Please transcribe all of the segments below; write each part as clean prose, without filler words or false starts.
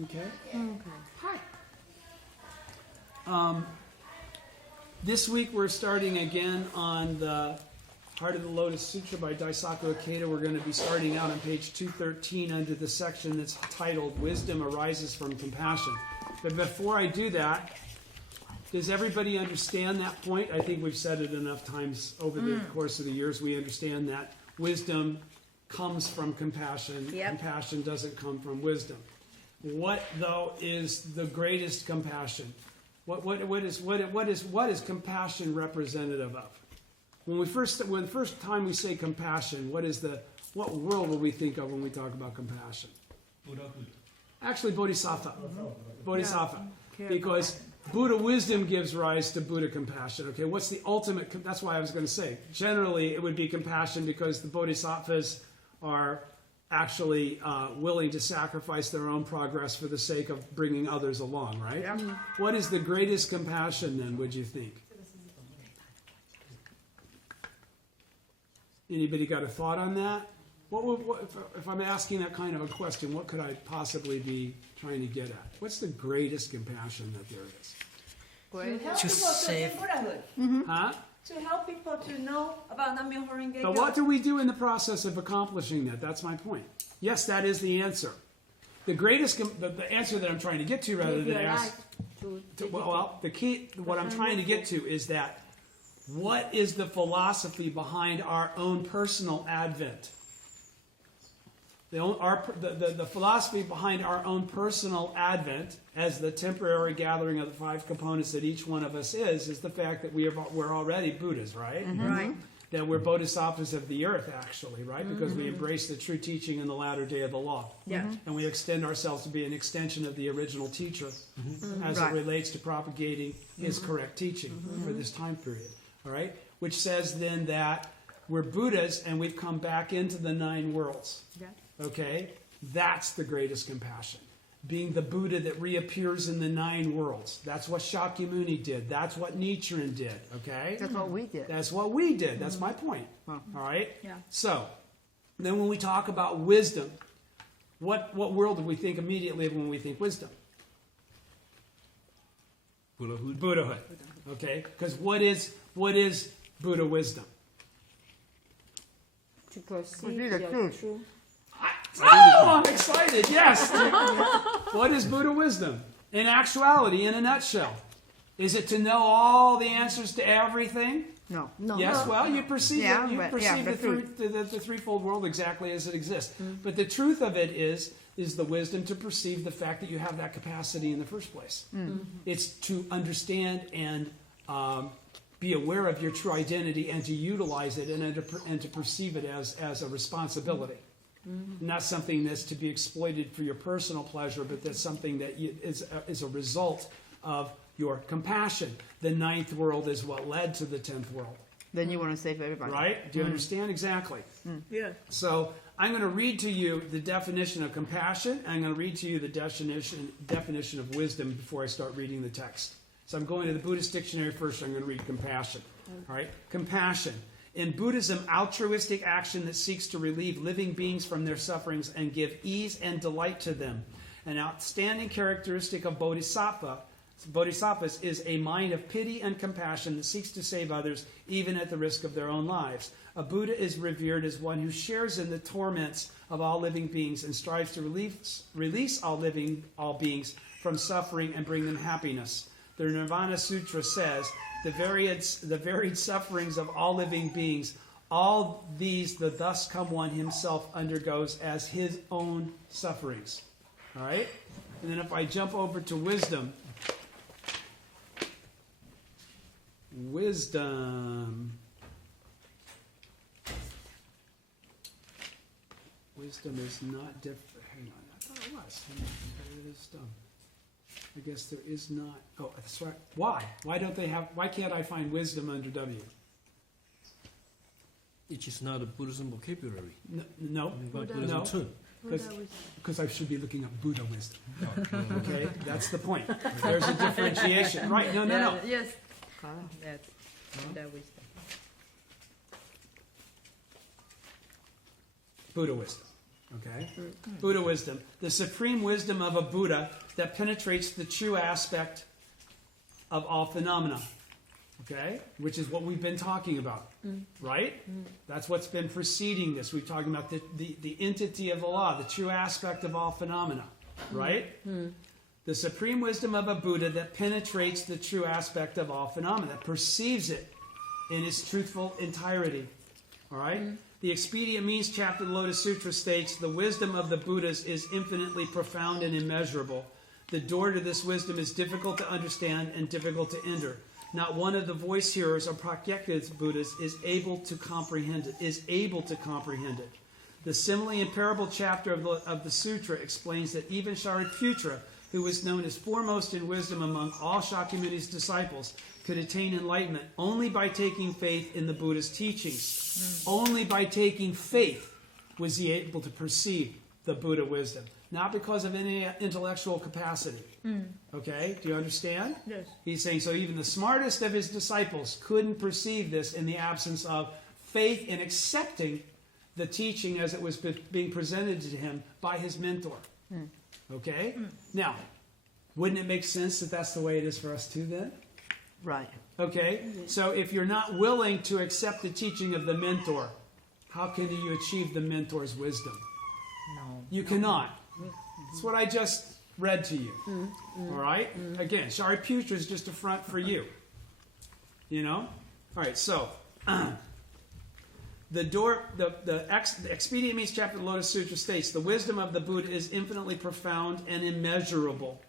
Okay? Hi. This week we're starting again on the Heart of the Lotus Sutra by Daisaku Ikeda. We're going to be starting out on page 213 under the section that's titled Wisdom Arises from Compassion. But before I do that, does everybody understand that point? I think we've said it enough times over the course of the years. We understand that wisdom comes from compassion. Yep. Compassion doesn't come from wisdom. What, though, is the greatest compassion? What is compassion representative of? When the first time we say compassion, what world will we think of when we talk about compassion? Buddhahood. Actually, bodhisattva. Bodhisattva. Yeah. Because Buddha wisdom gives rise to Buddha compassion. Okay, what's the ultimate? That's why I was going to say. Generally, it would be compassion because the bodhisattvas are actually willing to sacrifice their own progress for the sake of bringing others along, right? Yeah. What is the greatest compassion then, would you think? Anybody got a thought on that? If I'm asking that kind of a question, what could I possibly be trying to get at? What's the greatest compassion that there is? To help To people to save- attain Buddhahood. Huh? To help people to know about Nam-myoho Renge But Kyo. what do we do in the process of accomplishing that? That's my point. Yes, that is the answer. The greatest, the answer that I'm trying to get to, rather Live than your ask, life the key, what I'm trying to get to is that what is the philosophy behind our own personal advent? The philosophy behind our own personal advent as the temporary gathering of the five components that each one of us is the fact that we're already Buddhas, right? Right. That we're bodhisattvas of the earth, actually, right? Because we embrace the true teaching in the latter day of the law. Yeah. And we extend ourselves to be an extension of the original teacher as Right. it relates to propagating his correct teaching for this time period. All right? Which says then that we're Buddhas and we've come back into the nine worlds. Yeah. Okay? That's the greatest compassion. Being the Buddha that reappears in the nine worlds. That's what Shakyamuni did. That's what Nichiren did. Okay? That's what we did. That's what we did. That's my point. Wow. All right? Yeah. So, then when we talk about wisdom, what world do we think immediately of when we think wisdom? Buddhahood. Buddhahood. Okay? Because what is Buddha wisdom? To perceive the truth. Oh, I'm excited. Yes. What is Buddha wisdom? In actuality, in a nutshell. Is it to know all the answers to everything? No. Yes, well, you perceive Yeah, it. You but- perceive yeah, the threefold world exactly as it exists. But the truth of it is the wisdom to perceive the fact that you have that capacity in the first place. It's to understand and be aware of your true identity and to utilize it and to perceive it as a responsibility. Not something that's to be exploited for your personal pleasure, but that's something that is a result of your compassion. The ninth world is what led to the 10th world. Then you want to save everybody. Right? Do you understand? Exactly. Yeah. So I'm going to read to you the definition of compassion, and I'm going to read to you the definition of wisdom before I start reading the text. So I'm going to the Buddhist dictionary first. I'm going to read compassion. All right? Compassion. In Buddhism, altruistic action that seeks to relieve living beings from their sufferings and give ease and delight to them. An outstanding characteristic of bodhisattvas is a mind of pity and compassion that seeks to save others even at the risk of their own lives. A Buddha is revered as one who shares in the torments of all living beings and strives to release all beings from suffering and bring them happiness. The Nirvana Sutra says, the varied sufferings of all living beings, all these the thus come one himself undergoes as his own sufferings. All right? And then if I jump over to wisdom, wisdom is not different. Hang on, I thought it was. It is dumb. I guess there is not. Oh, that's right. Why? Why can't I find wisdom under W? It is not a Buddhism vocabulary. No. But Buddha. Buddhism No. too. Because I should be looking up Buddha wisdom. Okay? That's the point. There's a differentiation. Right. No. Yes. That's Buddha wisdom. Buddha wisdom. Okay? Buddha wisdom. The supreme wisdom of a Buddha that penetrates the true aspect of all phenomena. Okay? Which is what we've been talking about. Right? That's what's been preceding this. We're talking about the entity of the law, the true aspect of all phenomena. Right? The supreme wisdom of a Buddha that penetrates the true aspect of all phenomena, that perceives it in its truthful entirety. All right? The Expedient Means chapter of the Lotus Sutra states, the wisdom of the Buddhas is infinitely profound and immeasurable. The door to this wisdom is difficult to understand and difficult to enter. Not one of the voice hearers or Pratyeka Buddhas is able to comprehend it. The simile and parable chapter of the Sutra explains that even Shariputra, who was known as foremost in wisdom among all Shakyamuni's disciples, could attain enlightenment only by taking faith in the Buddha's teachings. Only by taking faith was he able to perceive the Buddha wisdom. Not because of any intellectual capacity. Okay? Do you understand? Yes. He's saying, so even the smartest of his disciples couldn't perceive this in the absence of faith in accepting the teaching as it was being presented to him by his mentor. Okay? Now, wouldn't it make sense that that's the way it is for us too then? Right. Okay? So if you're not willing to accept the teaching of the mentor, how can you achieve the mentor's wisdom? No. You cannot. That's what I just read to you. All right? Again, Shariputra is just a front for you. You know? All right, so the Expedient Means chapter of the Lotus Sutra states, the wisdom of the Buddha is infinitely profound and immeasurable.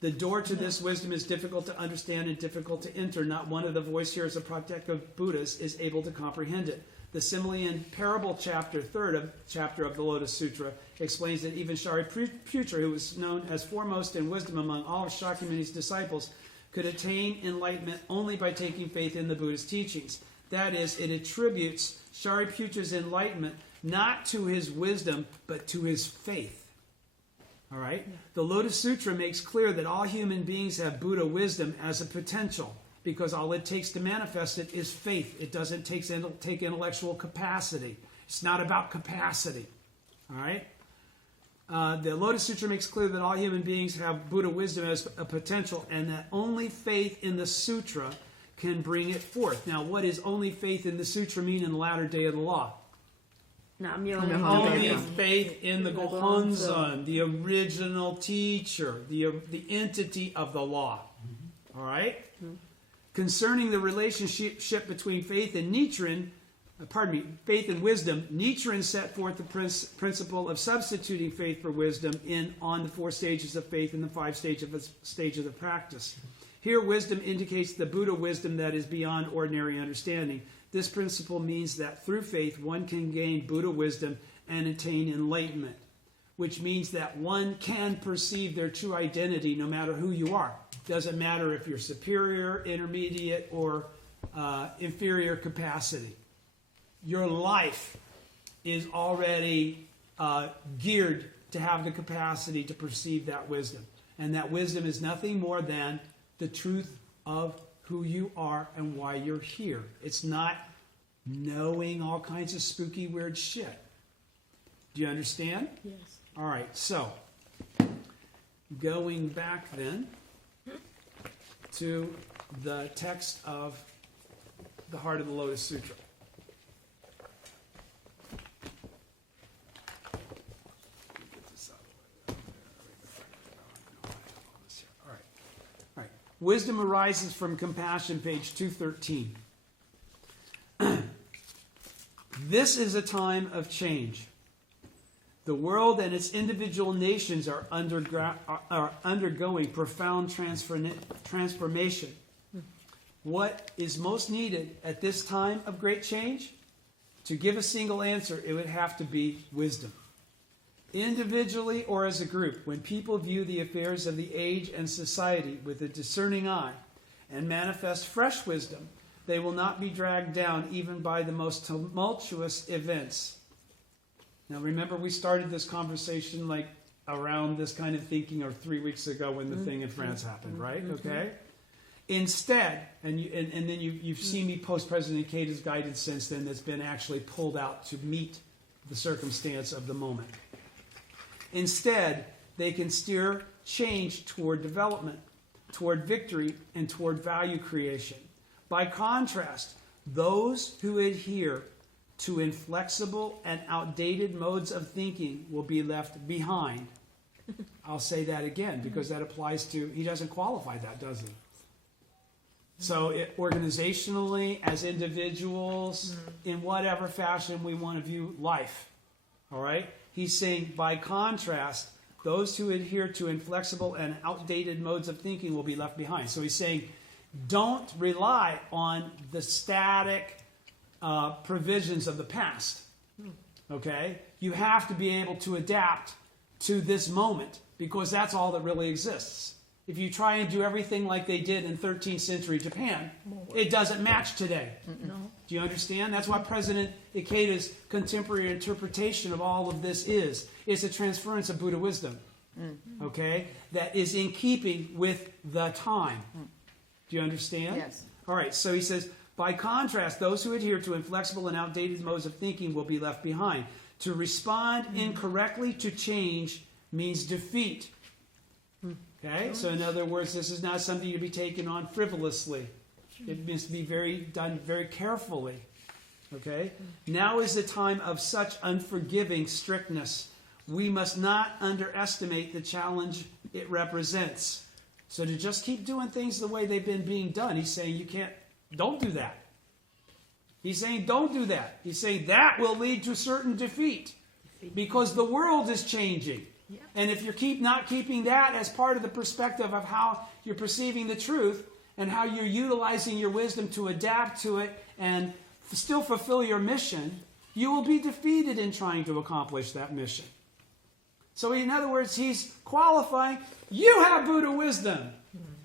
The door to this wisdom is difficult to understand and difficult to enter. Not one of the voice hearers of Pratyeka Buddhas is able to comprehend it. The simile and parable chapter, chapter of the Lotus Sutra, explains that even Shariputra, who was known as foremost in wisdom among all of Shakyamuni's disciples, could attain enlightenment only by taking faith in the Buddha's teachings. That is, it attributes Shariputra's enlightenment not to his wisdom, but to his faith. All right? The Lotus Sutra makes clear that all human beings have Buddha wisdom as a potential, because all it takes to manifest it is faith. It doesn't take intellectual capacity. It's not about capacity. All right? The Lotus Sutra makes clear that all human beings have Buddha wisdom as a potential, and that only faith in the Sutra can bring it forth. Now, what does only faith in the Sutra mean in the latter day of the law? Only faith in the Gohonzon, the original teacher, the entity of the law. All right? Concerning the relationship between faith and faith and wisdom, Nichiren set forth the principle of substituting faith for wisdom on the 4 stages of faith and the 5 stages of the practice. Here, wisdom indicates the Buddha wisdom that is beyond ordinary understanding. This principle means that through faith, one can gain Buddha wisdom and attain enlightenment, which means that one can perceive their true identity no matter who you are. Doesn't matter if you're superior, intermediate, or inferior capacity. Your life is already geared to have the capacity to perceive that wisdom. And that wisdom is nothing more than the truth of who you are and why you're here. It's not knowing all kinds of spooky, weird shit. Do you understand? Yes. All right, so going back then to the text of the Heart of the Lotus Sutra. All right. Wisdom arises from compassion, page 213. This is a time of change. The world and its individual nations are undergoing profound transformation. What is most needed at this time of great change? To give a single answer, it would have to be wisdom. Individually or as a group, when people view the affairs of the age and society with a discerning eye and manifest fresh wisdom, they will not be dragged down even by the most tumultuous events. Now remember, we started this conversation like around this kind of thinking, or 3 weeks ago when the thing in France happened, right? Okay? Instead, and then you've seen me post President Ikeda's guidance since then that's been actually pulled out to meet the circumstance of the moment. Instead, they can steer change toward development, toward victory, and toward value creation. By contrast, those who adhere to inflexible and outdated modes of thinking will be left behind. I'll say that again because that applies to, he doesn't qualify that, does he? So organizationally, as individuals, in whatever fashion we want to view life, all right? He's saying, by contrast, those who adhere to inflexible and outdated modes of thinking will be left behind. So he's saying, don't rely on the static provisions of the past, okay? You have to be able to adapt to this moment because that's all that really exists. If you try and do everything like they did in 13th century Japan, it doesn't match today. No. Do you understand? That's what President Ikeda's contemporary interpretation of all of this is. It's a transference of Buddha wisdom, okay, that is in keeping with the time. Do you understand? Yes. All right, so he says, by contrast, those who adhere to inflexible and outdated modes of thinking will be left behind. To respond incorrectly to change means defeat. Okay, so in other words, this is not something to be taken on frivolously. It must be done very carefully. Okay, now is the time of such unforgiving strictness. We must not underestimate the challenge it represents. So to just keep doing things the way they've been being done, he's saying don't do that. He's saying don't do that. He's saying that will lead to certain defeat because the world is changing. And if you not keeping that as part of the perspective of how you're perceiving the truth and how you're utilizing your wisdom to adapt to it and still fulfill your mission, you will be defeated in trying to accomplish that mission. So in other words, he's qualifying, you have Buddha wisdom.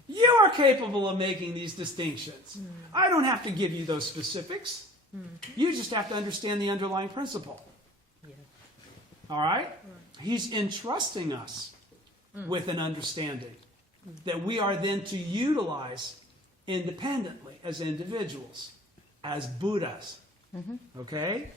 You are capable of making these distinctions. I don't have to give you those specifics. You just have to understand the underlying principle. All right? He's entrusting us with an understanding that we are then to utilize independently as individuals, as Buddhas. Okay?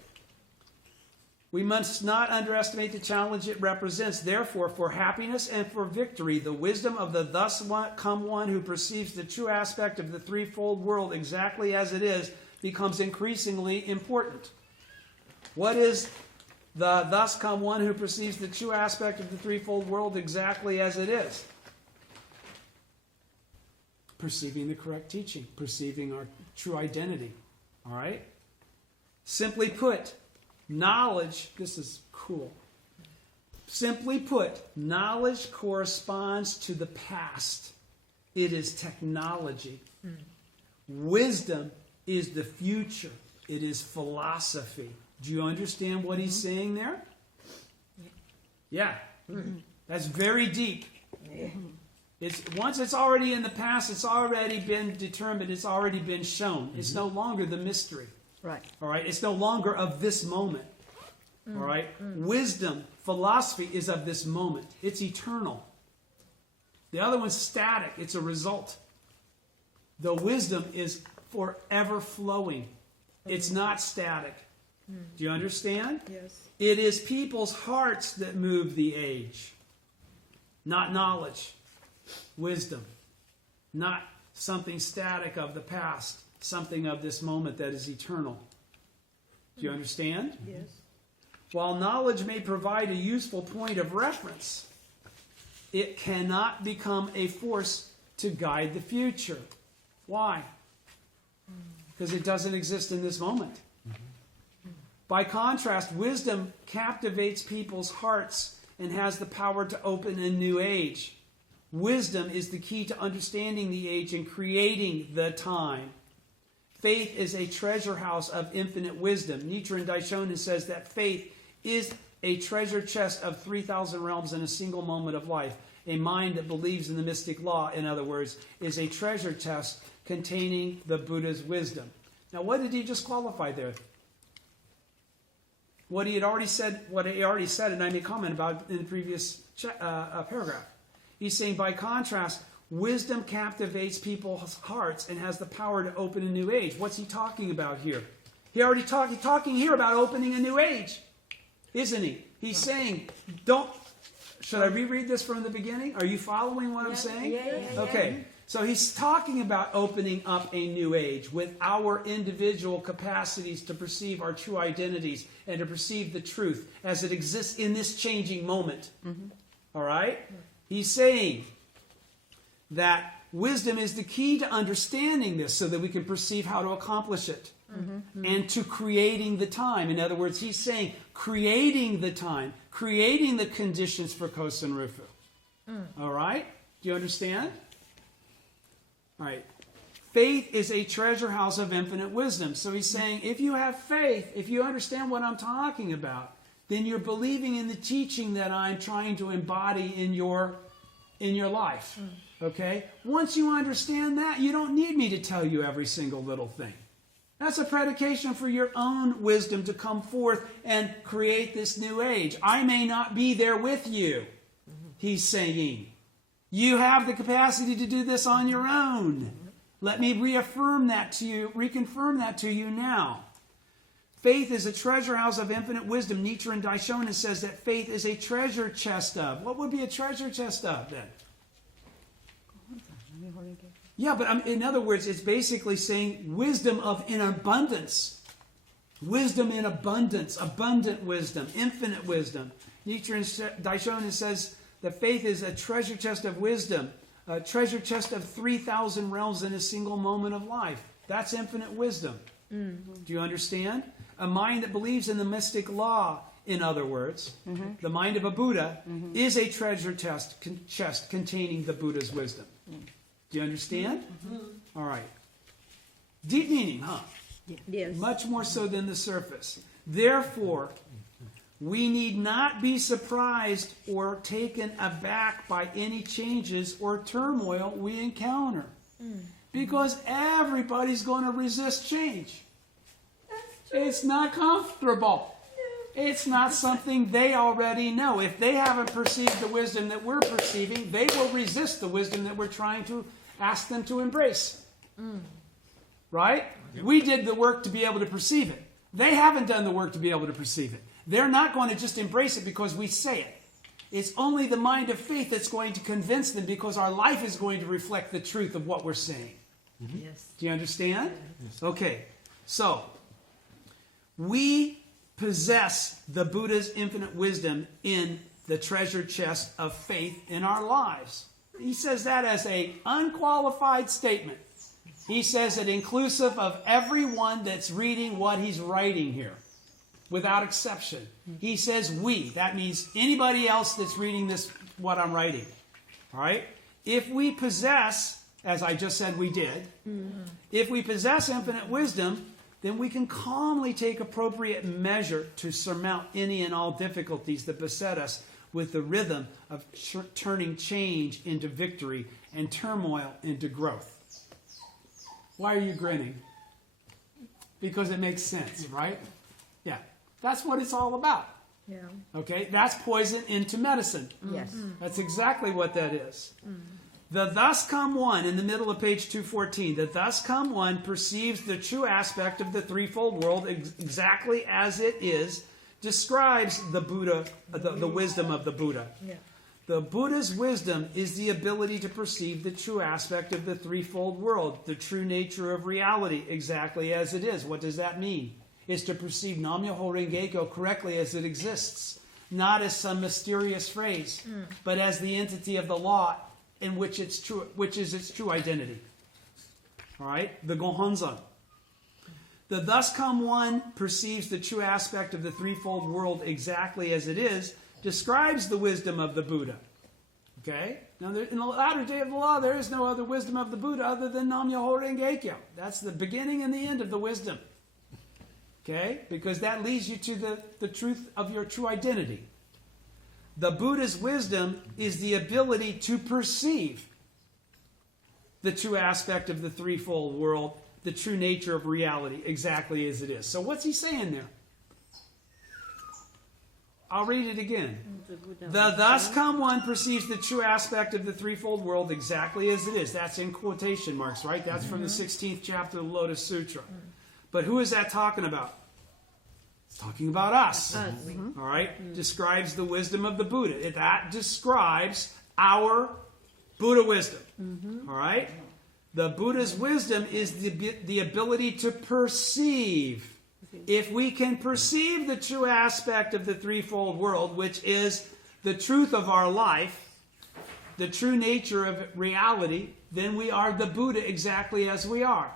We must not underestimate the challenge it represents. Therefore, for happiness and for victory, the wisdom of the thus come one who perceives the true aspect of the threefold world exactly as it is becomes increasingly important. What is the thus come one who perceives the true aspect of the threefold world exactly as it is? Perceiving the correct teaching, perceiving our true identity. All right? Simply put, knowledge, this is cool. Simply put, knowledge corresponds to the past. It is technology. Wisdom is the future. It is philosophy. Do you understand what he's saying there? Yeah. That's very deep. Once it's already in the past, it's already been determined, it's already been shown. It's no longer the mystery. Right. All right? It's no longer of this moment. All right? Wisdom, philosophy is of this moment. It's eternal. The other one's static. It's a result. The wisdom is forever flowing. It's not static. Do you understand? Yes. It is people's hearts that move the age, not knowledge, wisdom, not something static of the past, something of this moment that is eternal. Do you understand? Yes. While knowledge may provide a useful point of reference, it cannot become a force to guide the future. Why? Because it doesn't exist in this moment. By contrast, wisdom captivates people's hearts and has the power to open a new age. Wisdom is the key to understanding the age and creating the time. Faith is a treasure house of infinite wisdom. Nichiren Daishonin says that faith is a treasure chest of 3,000 realms in a single moment of life. A mind that believes in the mystic law, in other words, is a treasure chest containing the Buddha's wisdom. Now, what did he just qualify there? What he already said, and I made a comment about in the previous paragraph. He's saying, by contrast, wisdom captivates people's hearts and has the power to open a new age. What's he talking about here? He's talking here about opening a new age, isn't he? He's saying, don't Should I reread this from the beginning? Are you following what I'm saying? Yeah. Okay. So he's talking about opening up a new age with our individual capacities to perceive our true identities and to perceive the truth as it exists in this changing moment. All right? He's saying that wisdom is the key to understanding this so that we can perceive how to accomplish it. And to creating the time. In other words, he's saying creating the time, creating the conditions for Kosen Rufu. All right? Do you understand? All right. Faith is a treasure house of infinite wisdom. So he's saying if you have faith, if you understand what I'm talking about, then you're believing in the teaching that I'm trying to embody in your life. Okay? Once you understand that, you don't need me to tell you every single little thing. That's a predication for your own wisdom to come forth and create this new age. I may not be there with you, he's saying. You have the capacity to do this on your own. Let me reconfirm that to you now. Faith is a treasure house of infinite wisdom. Nichiren Daishonin says that faith is a treasure chest of. What would be a treasure chest of then? Yeah, but in other words, it's basically saying wisdom in abundance. Wisdom in abundance, abundant wisdom, infinite wisdom. Nichiren Daishonin says that faith is a treasure chest of wisdom, a treasure chest of 3,000 realms in a single moment of life. That's infinite wisdom. Do you understand? A mind that believes in the mystic law, in other words, the mind of a Buddha, is a treasure chest containing the Buddha's wisdom. Do you understand? All right. Deep meaning, huh? Yes. Much more so than the surface. Therefore, we need not be surprised or taken aback by any changes or turmoil we encounter. Because everybody's going to resist change. It's not comfortable. It's not something they already know. If they haven't perceived the wisdom that we're perceiving, they will resist the wisdom that we're trying to ask them to embrace. Right? We did the work to be able to perceive it. They haven't done the work to be able to perceive it. They're not going to just embrace it because we say it. It's only the mind of faith that's going to convince them because our life is going to reflect the truth of what we're saying. Yes. Do you understand? Okay. So, we possess the Buddha's infinite wisdom in the treasure chest of faith in our lives. He says that as an unqualified statement. He says it inclusive of everyone that's reading what he's writing here, without exception. He says we. That means anybody else that's reading this, what I'm writing. All right? If we possess, as I just said we did, if we possess infinite wisdom, then we can calmly take appropriate measure to surmount any and all difficulties that beset us with the rhythm of turning change into victory and turmoil into growth. Why are you grinning? Because it makes sense, right? Yeah. That's what it's all about. Yeah. Okay? That's poison into medicine. Yes. That's exactly what that is. The thus come one, in the middle of page 214, the thus come one perceives the true aspect of the threefold world exactly as it is, describes the Buddha, the wisdom of the Buddha. Yeah. The Buddha's wisdom is the ability to perceive the true aspect of the threefold world, the true nature of reality exactly as it is. What does that mean? It's to perceive Nam-myoho Renge-kyo correctly as it exists, not as some mysterious phrase, but as the entity of the law in which it's true, which is its true identity. All right? The Gohonzon. The thus come one perceives the true aspect of the threefold world exactly as it is, describes the wisdom of the Buddha. Okay? Now, in the latter day of the law, there is no other wisdom of the Buddha other than Nam-myoho Renge-kyo. That's the beginning and the end of the wisdom. Okay? Because that leads you to the truth of your true identity. The Buddha's wisdom is the ability to perceive the true aspect of the threefold world, the true nature of reality, exactly as it is. So what's he saying there? I'll read it again. The thus come one perceives the true aspect of the threefold world exactly as it is. That's in quotation marks, right? That's from the 16th chapter of the Lotus Sutra. But who is that talking about? It's talking about us. Us. All right? Describes the wisdom of the Buddha. That describes our Buddha wisdom. All right? The Buddha's wisdom is the ability to perceive. If we can perceive the true aspect of the threefold world, which is the truth of our life, the true nature of reality, then we are the Buddha exactly as we are.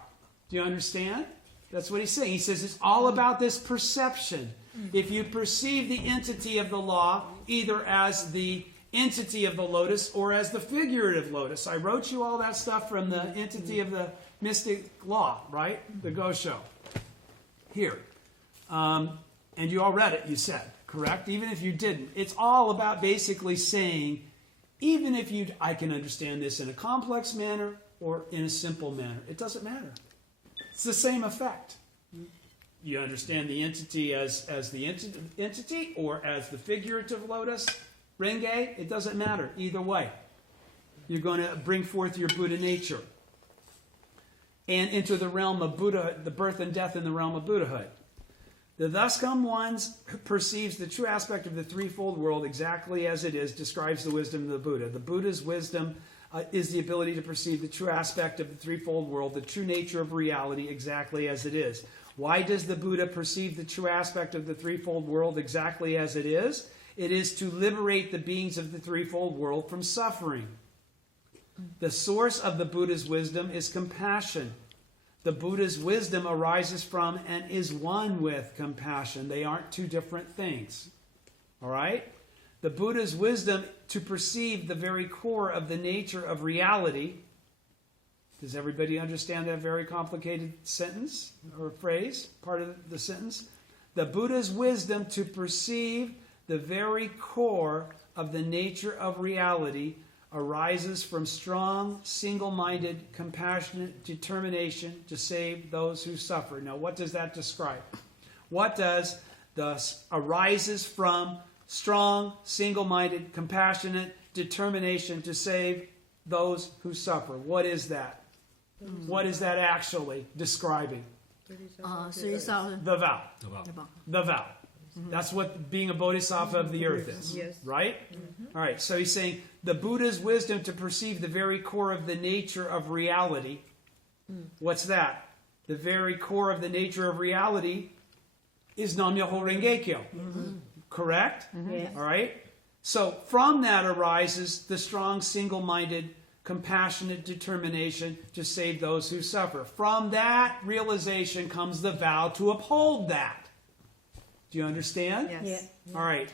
Do you understand? That's what he's saying. He says it's all about this perception. If you perceive the entity of the law either as the entity of the lotus or as the figurative lotus. I wrote you all that stuff from the entity of the mystic law, right? The Gosho. Here. And you all read it, you said, correct? Even if you didn't. It's all about basically saying, even if I can understand this in a complex manner or in a simple manner. It doesn't matter. It's the same effect. You understand the entity as the entity or as the figurative lotus, Renge, it doesn't matter. Either way. You're going to bring forth your Buddha nature. And enter the realm of Buddha, the birth and death in the realm of Buddhahood. The thus come ones perceives the true aspect of the threefold world exactly as it is, describes the wisdom of the Buddha. The Buddha's wisdom is the ability to perceive the true aspect of the threefold world, the true nature of reality exactly as it is. Why does the Buddha perceive the true aspect of the threefold world exactly as it is? It is to liberate the beings of the threefold world from suffering. The source of the Buddha's wisdom is compassion. The Buddha's wisdom arises from and is one with compassion. They aren't two different things. All right? The Buddha's wisdom to perceive the very core of the nature of reality. Does everybody understand that very complicated sentence or phrase, part of the sentence? The Buddha's wisdom to perceive the very core of the nature of reality arises from strong, single-minded, compassionate determination to save those who suffer. Now, what does that describe? What does thus arises from strong, single-minded, compassionate determination to save those who suffer? What is that? What is that actually describing? 3,000. The vow. About The vow. That's what being a bodhisattva of the earth is. Yes. Right? All right. So he's saying the Buddha's wisdom to perceive the very core of the nature of reality. What's that? The very core of the nature of reality is Nam-myoho Renge-kyo. Correct? Yes. All right? So from that arises the strong, single-minded, compassionate determination to save those who suffer. From that realization comes the vow to uphold that. Do you understand? Yes. All right.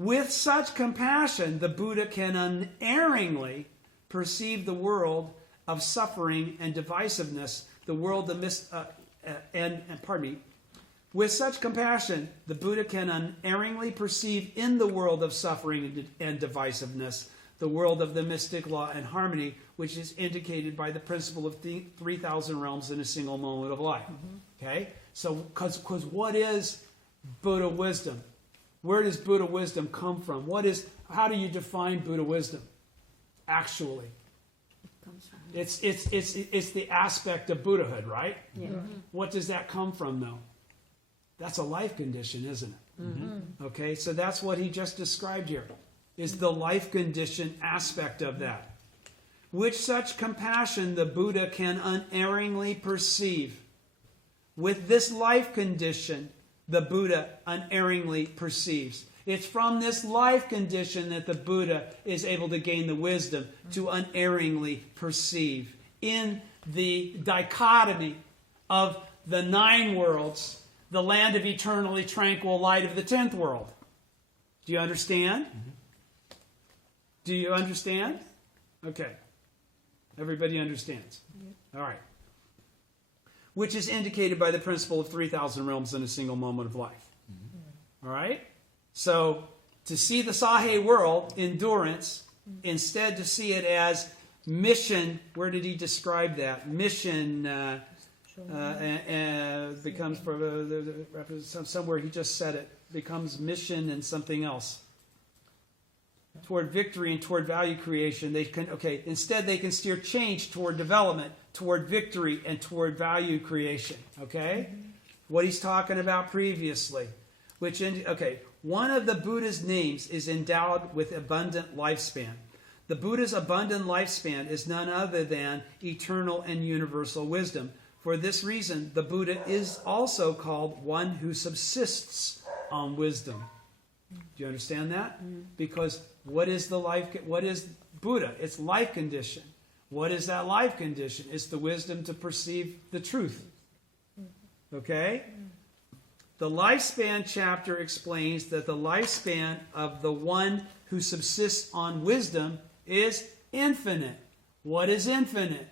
With such compassion, the Buddha can unerringly perceive the world of suffering and divisiveness, the world of With such compassion, the Buddha can unerringly perceive in the world of suffering and divisiveness the world of the mystic law and harmony, which is indicated by the principle of 3,000 realms in a single moment of life. Okay? So, because what is Buddha wisdom? Where does Buddha wisdom come from? How do you define Buddha wisdom? Actually, it's the aspect of Buddhahood, right? Yeah. What does that come from, though? That's a life condition, isn't it? Okay, so that's what he just described here, is the life condition aspect of that. With such compassion, the Buddha can unerringly perceive. With this life condition, the Buddha unerringly perceives. It's from this life condition that the Buddha is able to gain the wisdom to unerringly perceive. In the dichotomy of the 9 worlds, the land of eternally tranquil light of the 10th world. Do you understand? Do you understand? Okay. Everybody understands. All right. Which is indicated by the principle of 3,000 realms in a single moment of life. All right? So, to see the Sahe world, endurance, instead to see it as mission, where did he describe that? Mission becomes, somewhere he just said it, becomes mission and something else. Toward victory and toward value creation, instead they can steer change toward development, toward victory, and toward value creation. Okay? what he's talking about previously. One of the Buddha's names is endowed with abundant lifespan. The Buddha's abundant lifespan is none other than eternal and universal wisdom. For this reason, the Buddha is also called one who subsists on wisdom. Do you understand that? Because what is Buddha? It's life condition. What is that life condition? It's the wisdom to perceive the truth. Okay? The lifespan chapter explains that the lifespan of the one who subsists on wisdom is infinite. What is infinite?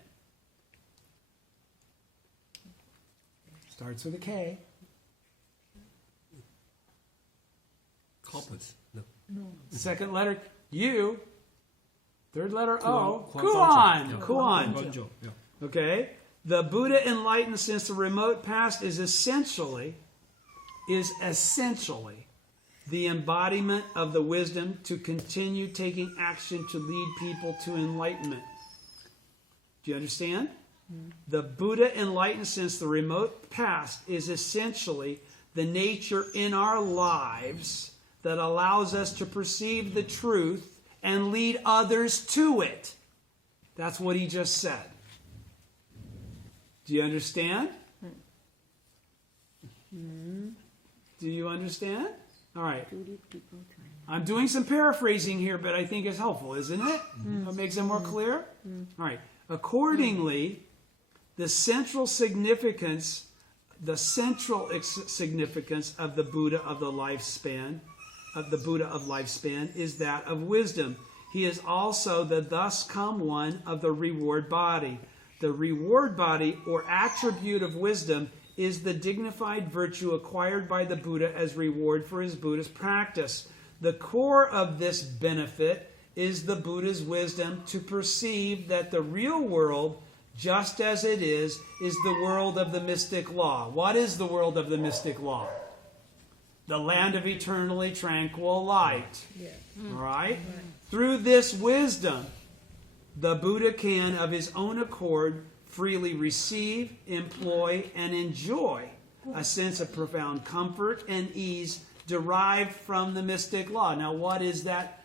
Starts with a K. Corpus. No. Second letter U. Third letter O. Kuan. Kuan. Kuan. Yeah. Okay? The Buddha enlightened since the remote past is essentially the embodiment of the wisdom to continue taking action to lead people to enlightenment. Do you understand? The Buddha enlightened since the remote past is essentially the nature in our lives that allows us to perceive the truth and lead others to it. That's what he just said. Do you understand? Do you understand? All right. I'm doing some paraphrasing here, but I think it's helpful, isn't it? It makes it more clear? All right. Accordingly, the central significance of the Buddha of the lifespan, is that of wisdom. He is also the thus come one of the reward body. The reward body, or attribute of wisdom, is the dignified virtue acquired by the Buddha as reward for his Buddhist practice. The core of this benefit is the Buddha's wisdom to perceive that the real world, just as it is the world of the mystic law. What is the world of the mystic law? The land of eternally tranquil light. All right? Through this wisdom, the Buddha can, of his own accord, freely receive, employ, and enjoy a sense of profound comfort and ease derived from the mystic law. Now, what is that?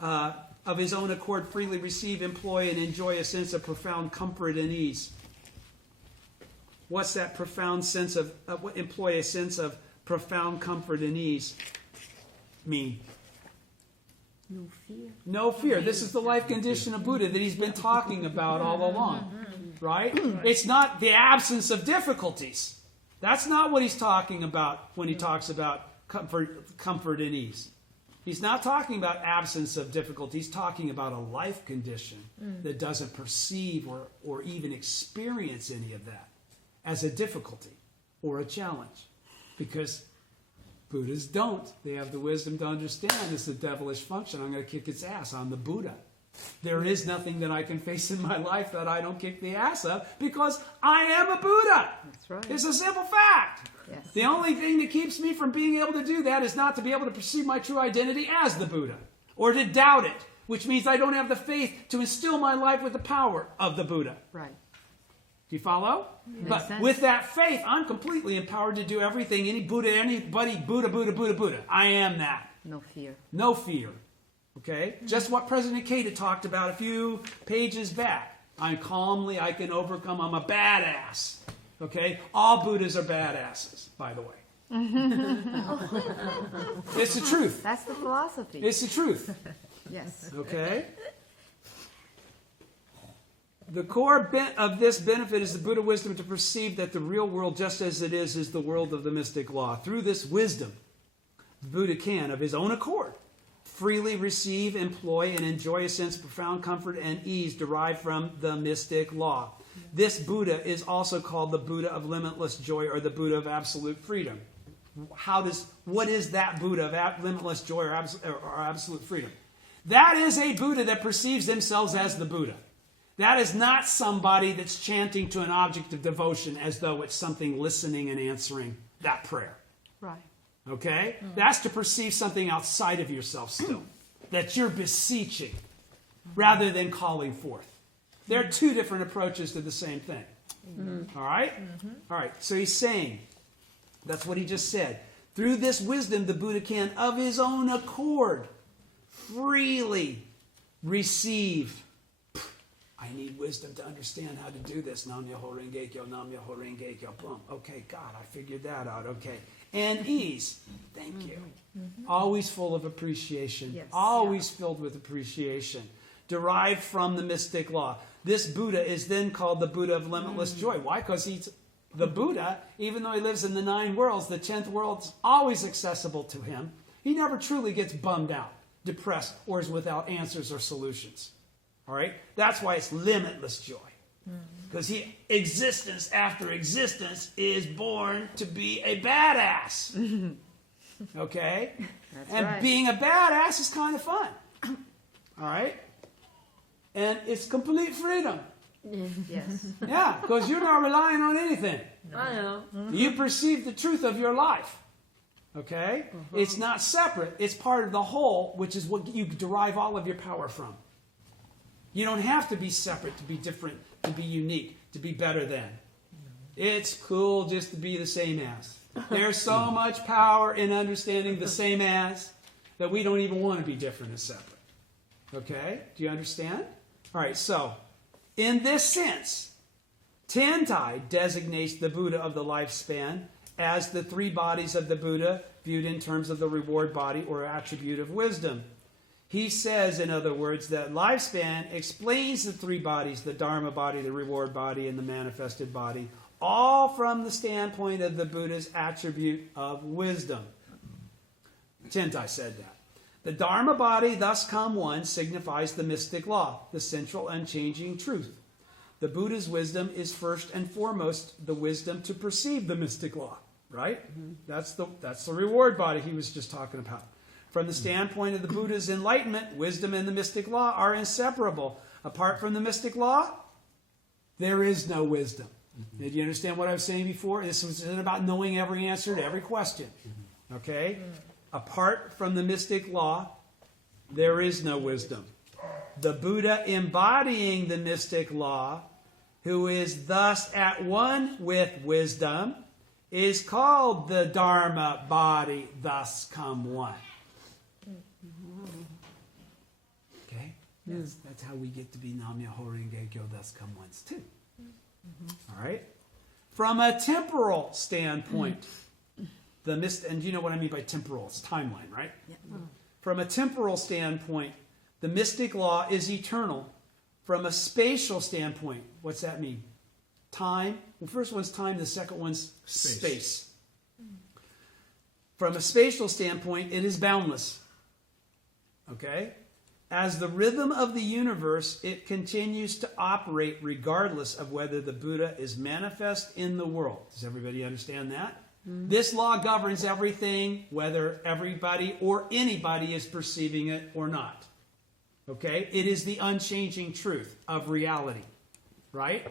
Of his own accord, freely receive, employ, and enjoy a sense of profound comfort and ease. What's that profound sense of employ a sense of profound comfort and ease mean? No fear. No fear. This is the life condition of Buddha that he's been talking about all along. Right? It's not the absence of difficulties. That's not what he's talking about when he talks about comfort and ease. He's not talking about absence of difficulty. He's talking about a life condition that doesn't perceive or even experience any of that as a difficulty or a challenge. Because Buddhas don't. They have the wisdom to understand it's a devilish function. I'm going to kick its ass. I'm the Buddha. There is nothing that I can face in my life that I don't kick the ass of because I am a Buddha. That's right. It's a simple fact. Yes. The only thing that keeps me from being able to do that is not to be able to perceive my true identity as the Buddha or to doubt it, which means I don't have the faith to instill my life with the power of the Buddha. Right. Do you follow? Makes But sense. with that faith, I'm completely empowered to do everything. Anybody, Buddha. I am that. No fear. No fear. Okay? Just what President Ikeda talked about a few pages back. I can overcome. I'm a badass. Okay? All Buddhas are badasses, by the way. It's the truth. That's the philosophy. It's the truth. Yes. Okay? The core of this benefit is the Buddha wisdom to perceive that the real world, just as it is the world of the mystic law. Through this wisdom, the Buddha can, of his own accord, freely receive, employ, and enjoy a sense of profound comfort and ease derived from the mystic law. This Buddha is also called the Buddha of limitless joy or the Buddha of absolute freedom. What is that Buddha of limitless joy or absolute freedom? That is a Buddha that perceives themselves as the Buddha. That is not somebody that's chanting to an object of devotion as though it's something listening and answering that prayer. Right. Okay? That's to perceive something outside of yourself still. That you're beseeching rather than calling forth. There are two different approaches to the same thing. All right? All right. So he's saying, that's what he just said. Through this wisdom, the Buddha can, of his own accord, freely receive. I need wisdom to understand how to do this. Nam Myoho Renge Kyo, Nam Myoho Renge Kyo. Boom. Okay, God, I figured that out. Okay. And ease. Thank you. Always full of appreciation. Yes. Always filled with appreciation. Derived from the mystic law. This Buddha is then called the Buddha of limitless joy. Why? Because he's the Buddha, even though he lives in the 9 worlds, the 10th world's always accessible to him. He never truly gets bummed out, depressed, or is without answers or solutions. All right? That's why it's limitless joy. Because existence after existence is born to be a badass. Okay? That's And right. being a badass is kind of fun. All right? And it's complete freedom. Yes. Yeah, because you're not relying on anything. I know. You perceive the truth of your life. Okay? It's not separate. It's part of the whole, which is what you derive all of your power from. You don't have to be separate to be different, to be unique, to be better than. It's cool just to be the same as. There's so much power in understanding the same as that we don't even want to be different and separate. Okay? Do you understand? All right, so in this sense, Tentai designates the Buddha of the lifespan as the 3 bodies of the Buddha viewed in terms of the reward body or attribute of wisdom. He says, in other words, that lifespan explains the 3 bodies, the Dharma body, the reward body, and the manifested body, all from the standpoint of the Buddha's attribute of wisdom. Tentai said that. The Dharma body, thus come one, signifies the mystic law, the central unchanging truth. The Buddha's wisdom is first and foremost the wisdom to perceive the mystic law, right? That's the reward body he was just talking about. From the standpoint of the Buddha's enlightenment, wisdom and the mystic law are inseparable. Apart from the mystic law, there is no wisdom. Did you understand what I was saying before? This was about knowing every answer to every question. Okay? Apart from the mystic law, there is no wisdom. The Buddha embodying the mystic law, who is thus at one with wisdom, is called the Dharma body, thus come one. Okay? That's how we get to be Nam Myoho Renge Kyo, thus come ones too. All right? From a temporal standpoint, and you know what I mean by temporal? It's timeline, right? From a temporal standpoint, the mystic law is eternal. From a spatial standpoint, what's that mean? Time. Well, first one's time, the second one's space. From a spatial standpoint, it is boundless. Okay? As the rhythm of the universe, it continues to operate regardless of whether the Buddha is manifest in the world. Does everybody understand that? This law governs everything, whether everybody or anybody is perceiving it or not. Okay? It is the unchanging truth of reality. Right?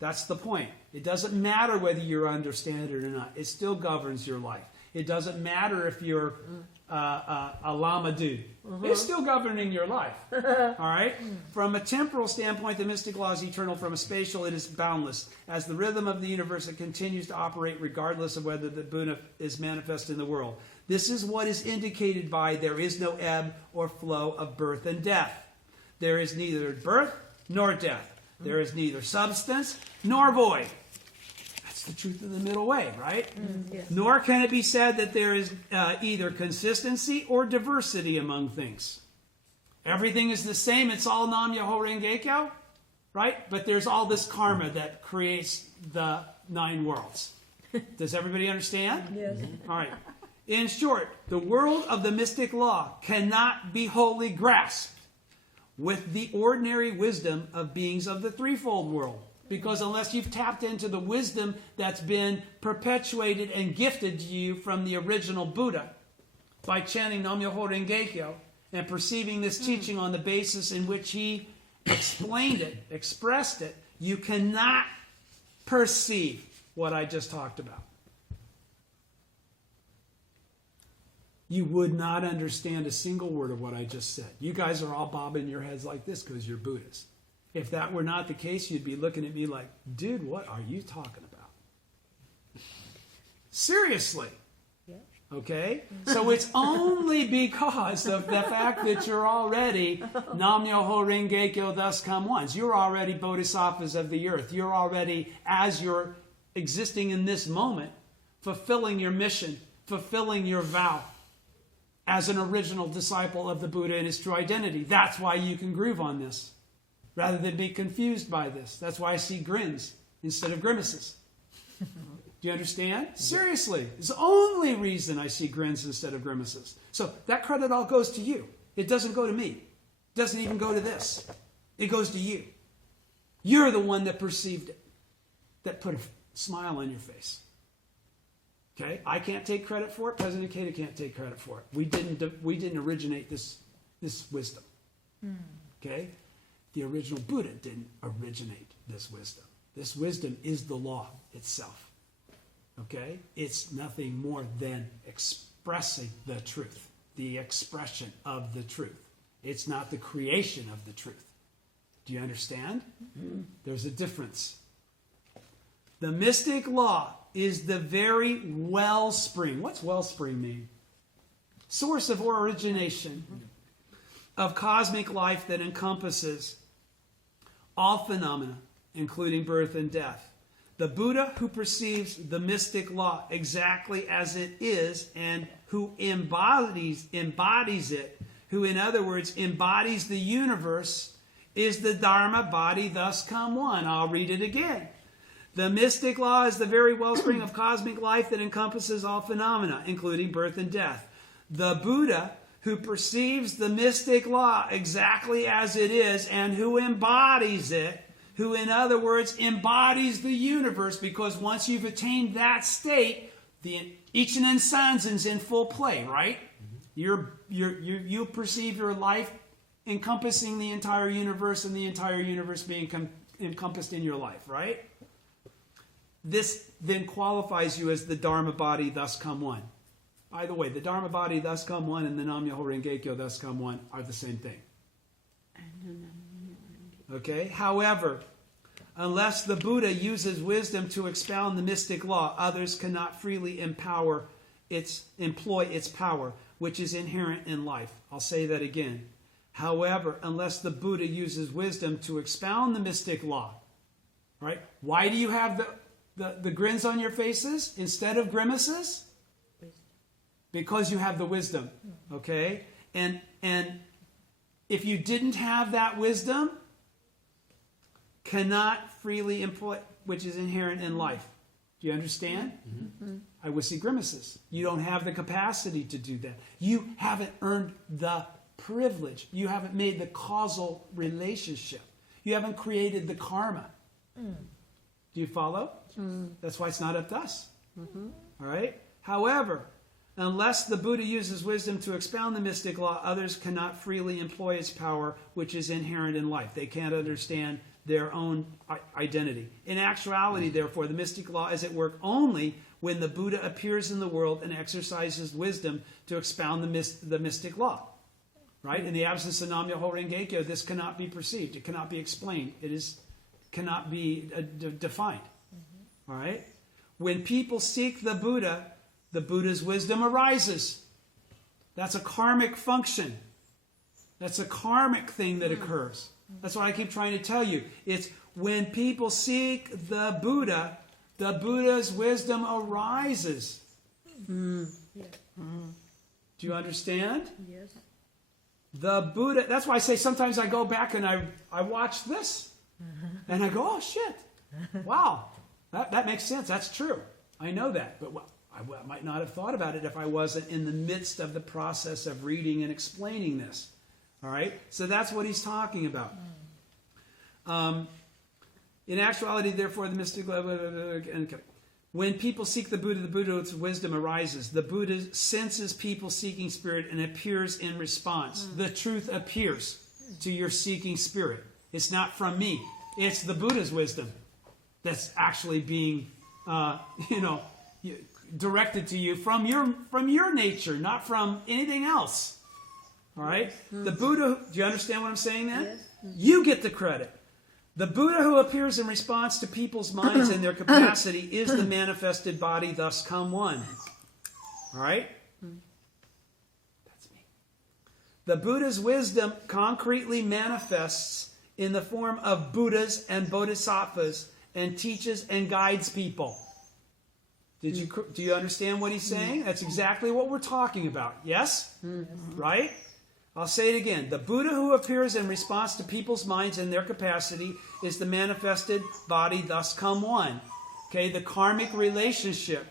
That's the point. It doesn't matter whether you understand it or not. It still governs your life. It doesn't matter if you're a Lama dude. It's still governing your life. All right? From a temporal standpoint, the mystic law is eternal. From a spatial, it is boundless. As the rhythm of the universe, it continues to operate regardless of whether the Buddha is manifest in the world. This is what is indicated by there is no ebb or flow of birth and death. There is neither birth nor death. There is neither substance nor void. That's the truth of the middle way, right? Yes. Nor can it be said that there is either consistency or diversity among things. Everything is the same. It's all Nam Myoho Renge Kyo, right? But there's all this karma that creates the 9 worlds. Does everybody understand? Yes. All right. In short, the world of the mystic law cannot be wholly grasped with the ordinary wisdom of beings of the threefold world. Because unless you've tapped into the wisdom that's been perpetuated and gifted to you from the original Buddha by chanting Nam Myoho Renge Kyo and perceiving this teaching on the basis in which he explained it, expressed it, you cannot perceive what I just talked about. You would not understand a single word of what I just said. You guys are all bobbing your heads like this because you're Buddhists. If that were not the case, you'd be looking at me like, dude, what are you talking about? Seriously. Okay? So it's only because of the fact that you're already Nam-myoho Renge-kyo, thus come once. You're already bodhisattvas of the earth. You're already, as you're existing in this moment, fulfilling your mission, fulfilling your vow as an original disciple of the Buddha in his true identity. That's why you can groove on this, rather than be confused by this. That's why I see grins instead of grimaces. Do you understand? Seriously. It's the only reason I see grins instead of grimaces. So that credit all goes to you. It doesn't go to me. It doesn't even go to this. It goes to you. You're the one that perceived it, that put a smile on your face. Okay? I can't take credit for it. President Ikeda can't take credit for it. We didn't originate this wisdom. Okay? The original Buddha didn't originate this wisdom. This wisdom is the law itself. Okay? It's nothing more than expressing the truth, the expression of the truth. It's not the creation of the truth. Do you understand? There's a difference. The mystic law is the very wellspring. What's wellspring mean? Source of origination of cosmic life that encompasses all phenomena, including birth and death. The Buddha who perceives the mystic law exactly as it is and who embodies it, who in other words embodies the universe, is the Dharma body, thus come one. I'll read it again. The mystic law is the very wellspring of cosmic life that encompasses all phenomena, including birth and death. The Buddha who perceives the mystic law exactly as it is and who embodies it, who in other words embodies the universe, because once you've attained that state, the Ichinen Sanzen's in full play, right? You perceive your life encompassing the entire universe and the entire universe being encompassed in your life, right? This then qualifies you as the Dharma body, thus come one. By the way, the Dharma body, thus come one, and the Nam-myoho Renge-kyo, thus come one, are the same thing. Okay? However, unless the Buddha uses wisdom to expound the mystic law, others cannot freely employ its power, which is inherent in life. I'll say that again. However, unless the Buddha uses wisdom to expound the mystic law, right? Why do you have the grins on your faces instead of grimaces? Because you have the wisdom, okay? And if you didn't have that wisdom, cannot freely employ, which is inherent in life. Do you understand? Mm-hmm. I would see grimaces. You don't have the capacity to do that. You haven't earned the privilege. You haven't made the causal relationship. You haven't created the karma. Do you follow? That's why it's not up to us. All right? However, unless the Buddha uses wisdom to expound the mystic law, others cannot freely employ its power, which is inherent in life. They can't understand their own identity. In actuality, therefore, the mystic law is at work only when the Buddha appears in the world and exercises wisdom to expound the mystic law. Right? In the absence of Nam-myoho Renge-kyo, this cannot be perceived. It cannot be explained. Cannot be defined. All right? When people seek the Buddha's wisdom arises. That's a karmic function. That's a karmic thing that occurs. That's what I keep trying to tell you. It's when people seek the Buddha's wisdom arises. Do you understand? Yes. The Buddha, that's why I say sometimes I go back and I watch this. And I go, oh shit. Wow. That makes sense. That's true. I know that. But I might not have thought about it if I wasn't in the midst of the process of reading and explaining this. All right? So that's what he's talking about. In actuality, therefore, the mystic... When people seek the Buddha's wisdom arises. The Buddha senses people seeking spirit and appears in response. The truth appears to your seeking spirit. It's not from me. It's the Buddha's wisdom that's actually being, directed to you from your nature, not from anything else. All right? The Buddha, do you understand what I'm saying then? Yes. You get the credit. The Buddha who appears in response to people's minds and their capacity is the manifested body, thus come one. All right? That's me. The Buddha's wisdom concretely manifests in the form of Buddhas and Bodhisattvas and teaches and guides people. Do you understand what he's saying? That's exactly what we're talking about. Yes? Right? I'll say it again. The Buddha who appears in response to people's minds and their capacity is the manifested body, thus come one. Okay, the karmic relationship.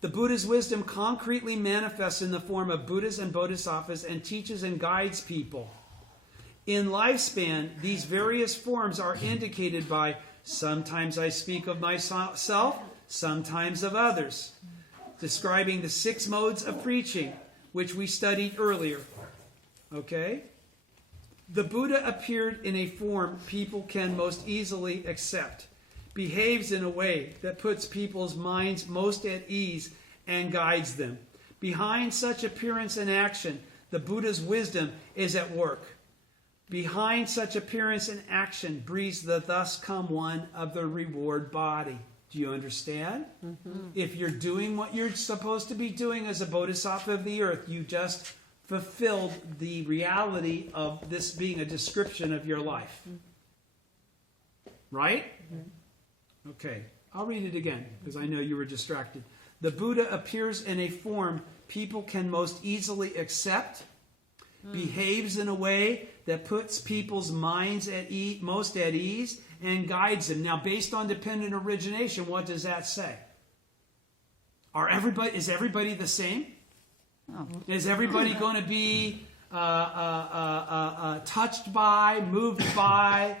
The Buddha's wisdom concretely manifests in the form of Buddhas and Bodhisattvas and teaches and guides people. In lifespan, these various forms are indicated by sometimes I speak of myself, sometimes of others, describing the 6 modes of preaching, which we studied earlier. Okay? The Buddha appeared in a form people can most easily accept, behaves in a way that puts people's minds most at ease and guides them. Behind such appearance and action, the Buddha's wisdom is at work. Behind such appearance and action breathes the thus come one of the reward body. Do you understand? If you're doing what you're supposed to be doing as a bodhisattva of the earth, you just fulfilled the reality of this being a description of your life. Right? Okay, I'll read it again because I know you were distracted. The Buddha appears in a form people can most easily accept, behaves in a way that puts people's minds most at ease, and guides them. Now, based on dependent origination, what does that say? Is everybody the same? Oh. Is everybody going to be touched by, moved by,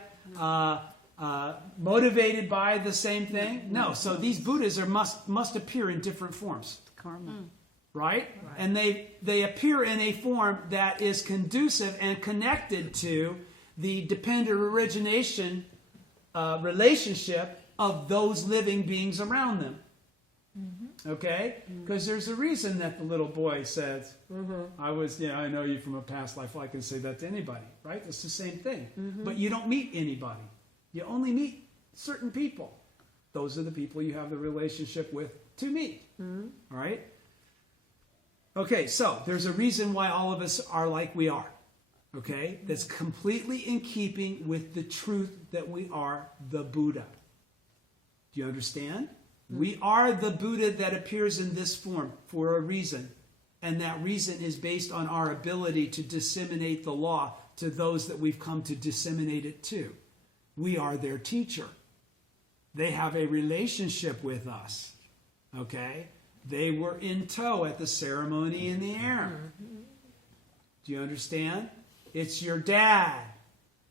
motivated by the same thing? No. So these Buddhas must appear in different forms. Karma. Right? And they appear in a form that is conducive and connected to the dependent origination relationship of those living beings around them. Okay? Because there's a reason that the little boy says, I know you from a past life. Well, I can say that to anybody. Right? It's the same thing. But you don't meet anybody. You only meet certain people. Those are the people you have the relationship with to meet. All right? Okay, so there's a reason why all of us are like we are. Okay? That's completely in keeping with the truth that we are the Buddha. Do you understand? We are the Buddha that appears in this form for a reason. And that reason is based on our ability to disseminate the law to those that we've come to disseminate it to. We are their teacher. They have a relationship with us. Okay? They were in tow at the ceremony in the air. Do you understand? It's your dad.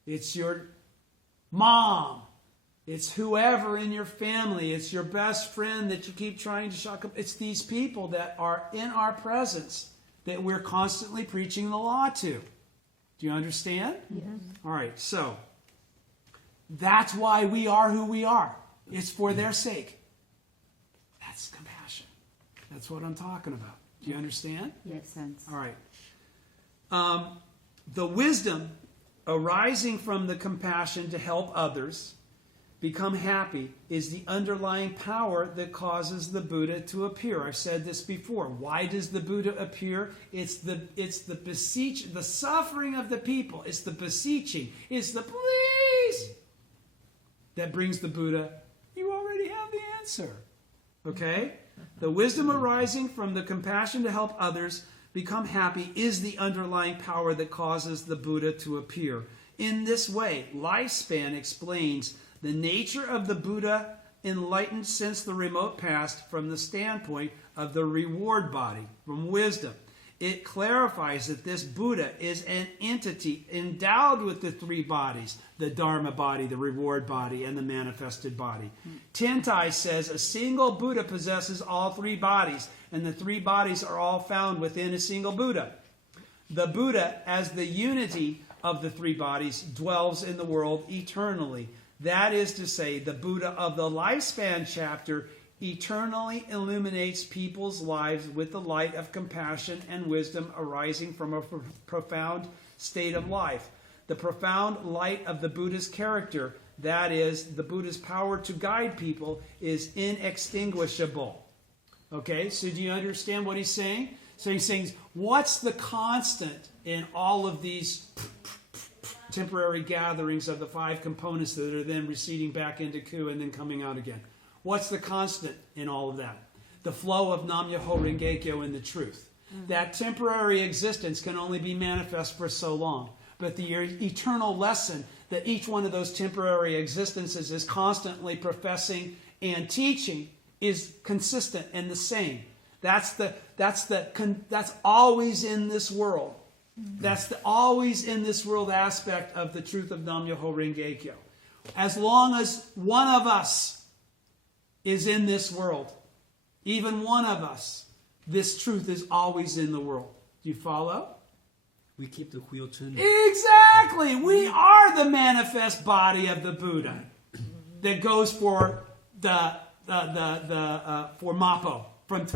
It's your mom. It's whoever in your family. It's your best friend that you keep trying to shock up. It's these people that are in our presence that we're constantly preaching the law to. Do you understand? Yes. All right, so that's why we are who we are. It's for their sake. That's compassion. That's what I'm talking about. Do you understand? Makes sense. All right. The wisdom arising from the compassion to help others become happy is the underlying power that causes the Buddha to appear. I've said this before. Why does the Buddha appear? It's the suffering of the people. It's the beseeching. It's the please that brings the Buddha. You already have the answer. Okay? The wisdom arising from the compassion to help others become happy is the underlying power that causes the Buddha to appear. In this way, Lifespan explains the nature of the Buddha enlightened since the remote past from the standpoint of the reward body, from wisdom. It clarifies that this Buddha is an entity endowed with the 3 bodies, the Dharma body, the reward body, and the manifested body. Tentai says a single Buddha possesses all 3 bodies, and the 3 bodies are all found within a single Buddha. The Buddha, as the unity of the 3 bodies, dwells in the world eternally. That is to say, the Buddha of the Lifespan chapter eternally illuminates people's lives with the light of compassion and wisdom arising from a profound state of life. the profound light of the Buddha's character, that is, the Buddha's power to guide people, is inextinguishable. Okay, so do you understand what he's saying? So he's saying, what's the constant in all of these temporary gatherings of the five components that are then receding back into Ku and then coming out again? What's the constant in all of that? The flow of Nam-myoho Renge-kyo in the truth. That temporary existence can only be manifest for so long. But the eternal lesson that each one of those temporary existences is constantly professing and teaching is consistent and the same. That's always in this world. That's the always in this world aspect of the truth of Nam-myoho Renge-kyo. As long as one of us is in this world, even one of us, this truth is always in the world. Do you follow? We keep the wheel turning. Exactly. We are the manifest body of the Buddha that goes for for Mappo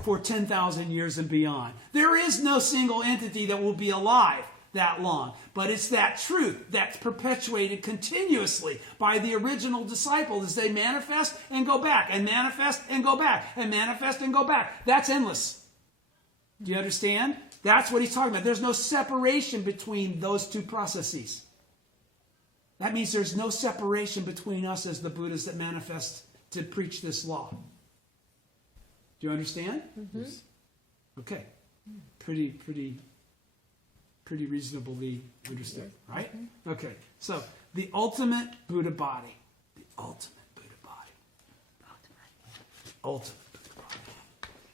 for 10,000 years and beyond. There is no single entity that will be alive that long, but it's that truth that's perpetuated continuously by the original disciples as they manifest and go back and manifest and go back and manifest and go back. That's endless. Do you understand? That's what he's talking about. There's no separation between those two processes. That means there's no separation between us as the Buddhas that manifest to preach this law. Do you understand? Mm-hmm. Okay. Pretty reasonably understood, right? Okay. So, the ultimate Buddha body. The ultimate Buddha body. Ultimate.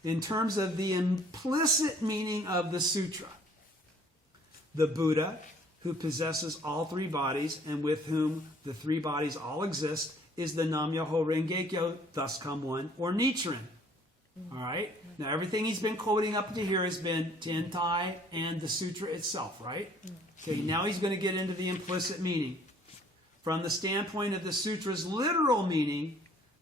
In terms of the implicit meaning of the sutra, the Buddha, who possesses all three bodies and with whom the three bodies all exist, is the Nam-myoho Renge-kyo, thus come one, or Nichiren. All right? Now, everything he's been quoting up to here has been Tentai and the sutra itself, right? Okay, now he's going to get into the implicit meaning. From the standpoint of the sutra's literal meaning,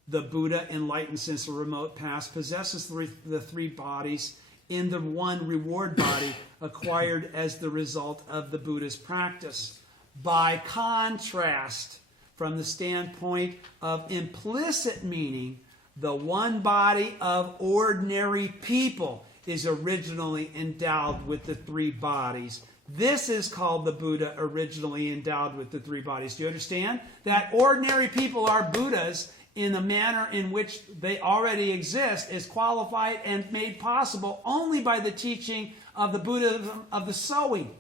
the Buddha, enlightened since the remote past, possesses the three bodies in the one reward body acquired as the result of the Buddha's practice. By contrast, from the standpoint of implicit meaning, the one body of ordinary people is originally endowed with the three bodies. This is called the Buddha originally endowed with the three bodies. Do you understand? That ordinary people are Buddhas in the manner in which they already exist is qualified and made possible only by the teaching of the Buddhism of the sowing.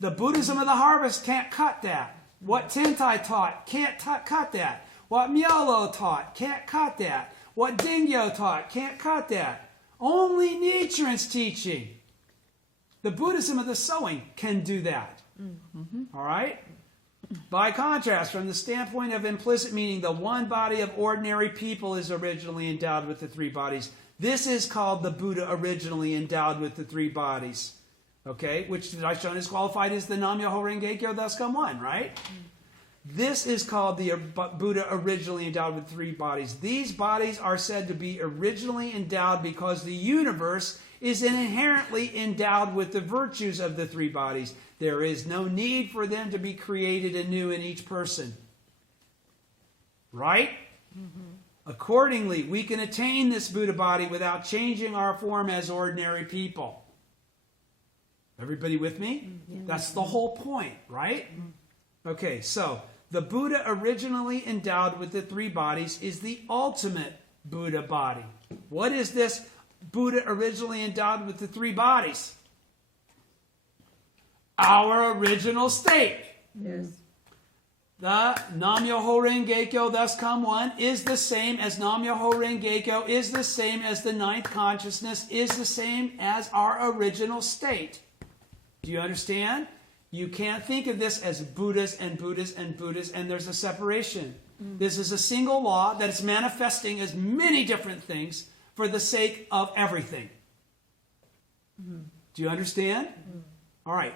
The Buddhism of the harvest can't cut that. What Tentai taught can't cut that. What Myolo taught can't cut that. What Dingyo taught can't cut that. Only Nichiren's teaching, the Buddhism of the sowing, can do that. All right? By contrast, from the standpoint of implicit meaning, the one body of ordinary people is originally endowed with the three bodies. This is called the Buddha originally endowed with the three bodies. Okay? Which I've shown is qualified as the Nam-myoho Renge-kyo, thus come one, right? This is called the Buddha originally endowed with three bodies. These bodies are said to be originally endowed because the universe is inherently endowed with the virtues of the three bodies. There is no need for them to be created anew in each person. Right? Accordingly, we can attain this Buddha body without changing our form as ordinary people. Everybody with me? That's the whole point, right? Okay, so the Buddha originally endowed with the three bodies is the ultimate Buddha body. What is this Buddha originally endowed with the three bodies? Our original state. Yes. The Nam-myoho Renge-kyo, thus come one, is the same as Nam-myoho Renge-kyo, is the same as the ninth consciousness, is the same as our original state. Do you understand? You can't think of this as Buddhas and Buddhas and Buddhas, and there's a separation. This is a single law that is manifesting as many different things for the sake of everything. Do you understand? All right.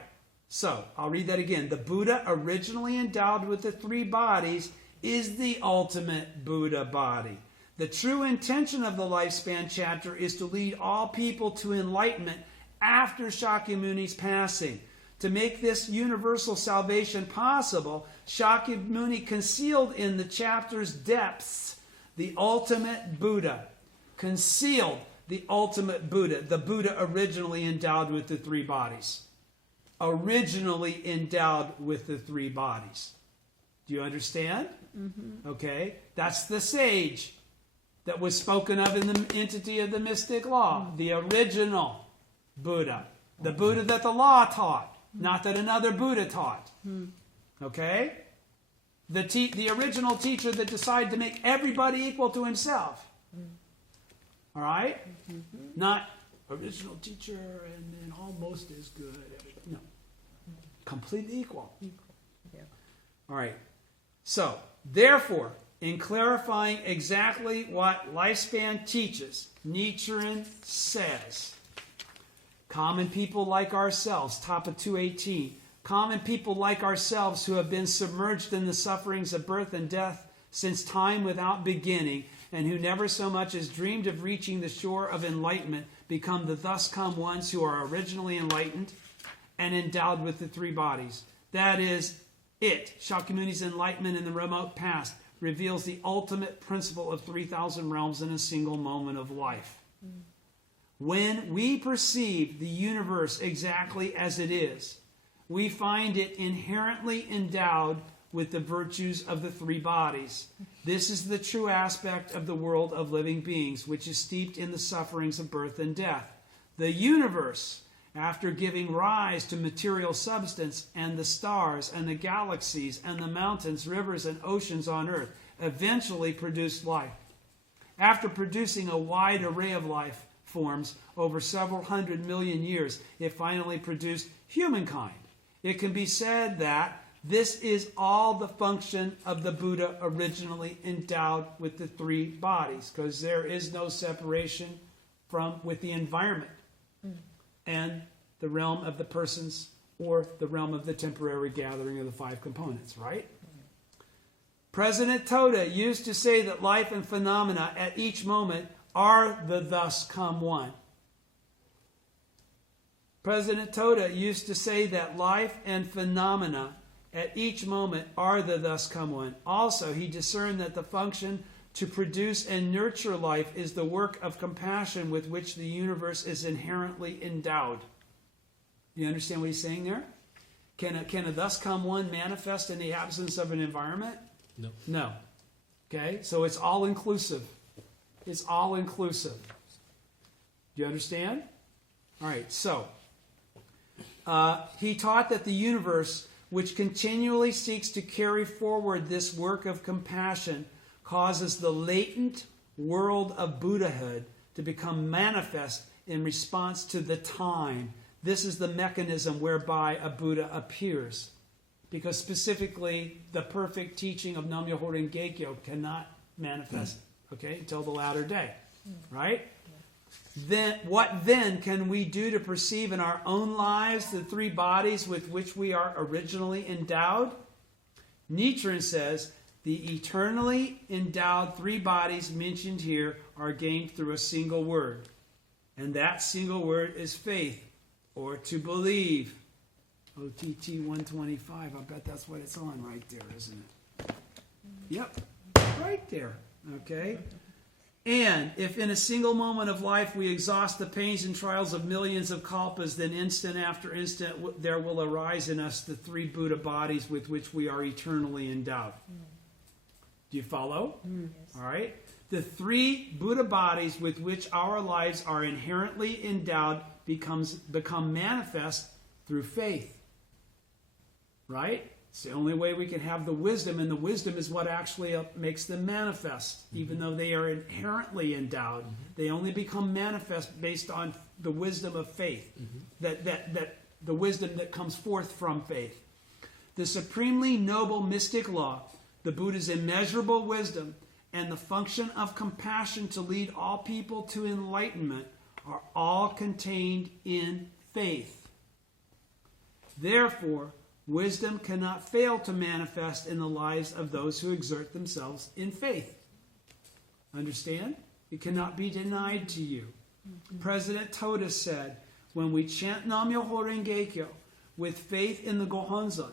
So, I'll read that again. The Buddha originally endowed with the three bodies is the ultimate Buddha body. The true intention of the lifespan chapter is to lead all people to enlightenment after Shakyamuni's passing, To make this universal salvation possible, Shakyamuni concealed in the chapter's depths the ultimate Buddha. Concealed the ultimate Buddha, the Buddha originally endowed with the three bodies. Originally endowed with the three bodies. Do you understand? Mm-hmm. Okay. That's the sage that was spoken of in the entity of the mystic law. The original Buddha. The Buddha that the law taught. Not that another Buddha taught. Okay? The original teacher that decided to make everybody equal to himself. All right? Not original teacher and then almost as good. No. Completely equal. All right. So, therefore, in clarifying exactly what lifespan teaches, Nichiren says, common people like ourselves, top of 218, common people like ourselves who have been submerged in the sufferings of birth and death since time without beginning, and who never so much as dreamed of reaching the shore of enlightenment, become the thus come ones who are originally enlightened and endowed with the three bodies. That is it. Shakyamuni's enlightenment in the remote past reveals the ultimate principle of 3,000 realms in a single moment of life. When we perceive the universe exactly as it is, we find it inherently endowed with the virtues of the three bodies. This is the true aspect of the world of living beings, which is steeped in the sufferings of birth and death. The universe, after giving rise to material substance and the stars and the galaxies and the mountains, rivers, and oceans on earth, eventually produced life. After producing a wide array of life forms over several 100 million years, it finally produced humankind. It can be said that this is all the function of the Buddha originally endowed with the three bodies, because there is no separation with the environment and the realm of the persons or the realm of the temporary gathering of the five components, right? President Toda used to say that life and phenomena at each moment are the thus come one. President Toda used to say that life and phenomena at each moment are the thus come one. Also, he discerned that the function to produce and nurture life is the work of compassion with which the universe is inherently endowed. You understand what he's saying there? Can a thus come one manifest in the absence of an environment? No. No. Okay? So it's all inclusive. It's all inclusive. Do you understand? All right, so he taught that the universe, which continually seeks to carry forward this work of compassion, causes the latent world of Buddhahood to become manifest in response to the time. This is the mechanism whereby a Buddha appears. Because specifically, the perfect teaching of Nam-myoho Renge-kyo cannot manifest, until the latter day. Right? Then, what then can we do to perceive in our own lives the three bodies with which we are originally endowed? Nichiren says, the eternally endowed three bodies mentioned here are gained through a single word. And that single word is faith, or to believe. OTT 125, I bet that's what it's on right there, isn't it? Yep, right there, okay? And if in a single moment of life we exhaust the pains and trials of millions of kalpas, then instant after instant there will arise in us the three Buddha bodies with which we are eternally endowed. Do you follow? Yes. All right. The three Buddha bodies with which our lives are inherently endowed become manifest through faith. Right? It's the only way we can have the wisdom, and the wisdom is what actually makes them manifest. Even though they are inherently endowed, they only become manifest based on the wisdom of faith, that the wisdom that comes forth from faith. The supremely noble mystic law, the Buddha's immeasurable wisdom, and the function of compassion to lead all people to enlightenment are all contained in faith. Therefore, wisdom cannot fail to manifest in the lives of those who exert themselves in faith. Understand? It cannot be denied to you. President Toda said, when we chant Nam-myoho Renge-kyo, with faith in the Gohonzon.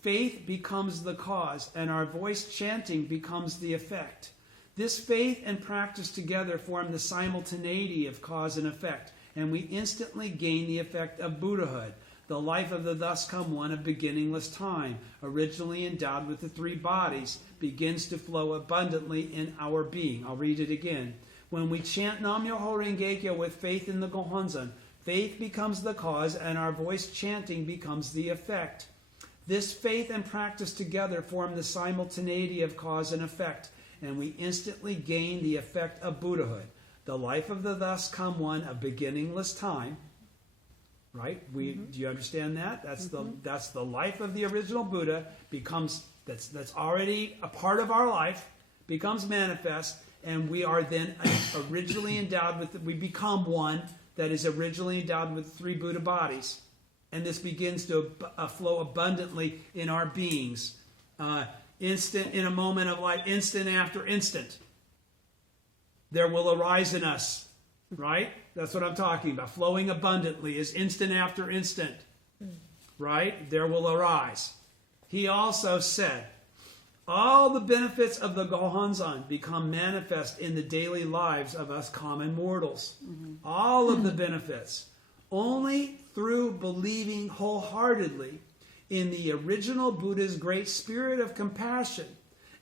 Faith becomes the cause, and our voice chanting becomes the effect. This faith and practice together form the simultaneity of cause and effect, and we instantly gain the effect of Buddhahood, the life of the thus come one of beginningless time, originally endowed with the three bodies, begins to flow abundantly in our being. I'll read it again. When we chant Nam-myoho Renge-kyo with faith in the Gohonzon, faith becomes the cause, and our voice chanting becomes the effect. This faith and practice together form the simultaneity of cause and effect, and we instantly gain the effect of Buddhahood, the life of the thus come one of beginningless time. Right? Do you understand that? That's the life of the original Buddha that's already a part of our life, becomes manifest, and we are then originally endowed with we become one that is originally endowed with three Buddha bodies. And this begins to flow abundantly in our beings. Instant, in a moment of life, instant after instant. There will arise in us. Right? That's what I'm talking about. Flowing abundantly is instant after instant. Right? There will arise. He also said, all the benefits of the Gohonzon become manifest in the daily lives of us common mortals. All of the benefits. Only through believing wholeheartedly in the original Buddha's great spirit of compassion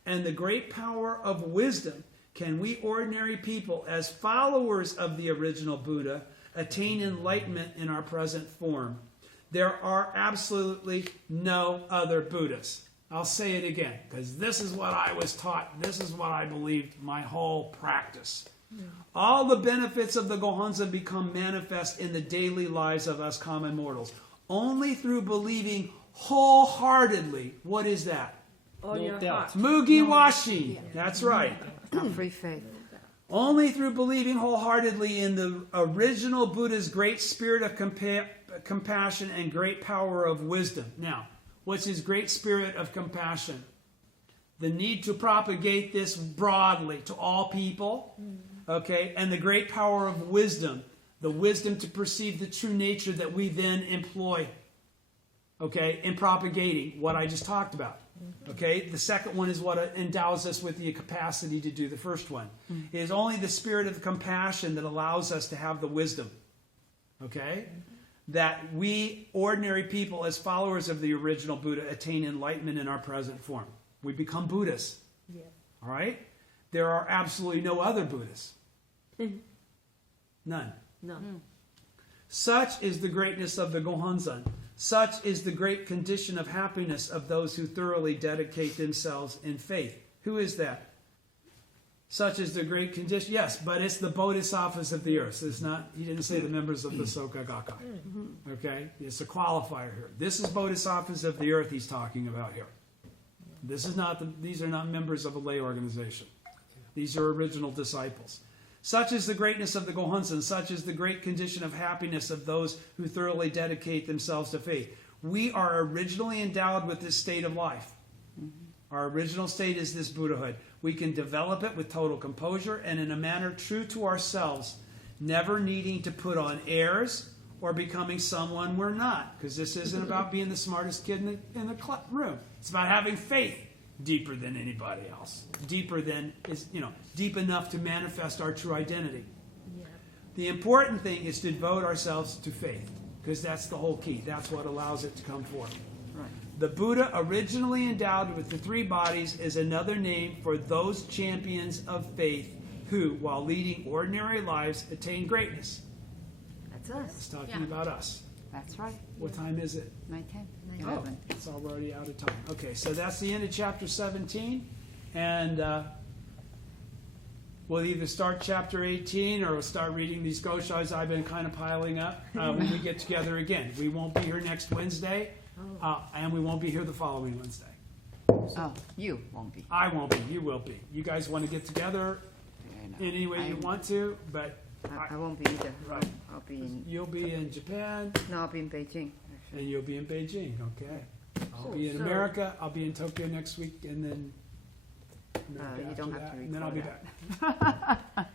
and the great power of wisdom can we ordinary people, as followers of the original Buddha, attain enlightenment in our present form. There are absolutely no other Buddhas. I'll say it again, because this is what I was taught. This is what I believed my whole practice. All the benefits of the Gohonzon become manifest in the daily lives of us common mortals. Only through believing wholeheartedly. What is that? All your heart. Mugiwashi. That's right. Free faith. Only through believing wholeheartedly in the original Buddha's great spirit of compassion and great power of wisdom. Now, what's his great spirit of compassion? The need to propagate this broadly to all people. Okay, and the great power of wisdom, the wisdom to perceive the true nature that we then employ, okay, in propagating what I just talked about. Okay, the second one is what endows us with the capacity to do the first one. It is only the spirit of compassion that allows us to have the wisdom, okay, that we ordinary people as followers of the original Buddha attain enlightenment in our present form. We become Buddhists. Yeah. All right? There are absolutely no other Buddhas. None. No. Such is the greatness of the Gohonzon. Such is the great condition of happiness of those who thoroughly dedicate themselves in faith. Who is that? Such is the great condition. Yes, but it's the bodhisattvas of the earth. It's not. He didn't say the members of the Soka Gakkai. Okay, it's a qualifier here. This is bodhisattvas of the earth he's talking about here. This is not. These are not members of a lay organization. These are original disciples. Such is the greatness of the Gohonzon. Such is the great condition of happiness of those who thoroughly dedicate themselves to faith. We are originally endowed with this state of life. Our original state is this Buddhahood. We can develop it with total composure and in a manner true to ourselves, never needing to put on airs or becoming someone we're not. Because this isn't about being the smartest kid in the room. It's about having faith deeper than anybody else. Deeper than is, deep enough to manifest our true identity. Yeah. The important thing is to devote ourselves to faith. Because that's the whole key. That's what allows it to come forth. Right. The Buddha, originally endowed with the three bodies, is another name for those champions of faith who, while leading ordinary lives, attain greatness. That's It's us. talking about us. That's right. What time is it? 9:10. Oh, 11. it's already out of time. Okay, so that's the end of chapter 17. And we'll either start chapter 18 or we'll start reading these goshas I've been kind of piling up when we get together again. We won't be here next Wednesday, and we won't be here the following Wednesday. Oh, you won't be. I won't be. You will be. You guys want to get together in any way you want to, but I won't be either. Right. I'll be in. you'll be in Japan No, I'll be in Beijing. Actually. and you'll be in Beijing. Okay. I'll be in America. I'll be in Tokyo next week, and then You after don't have that, to and then I'll be record back.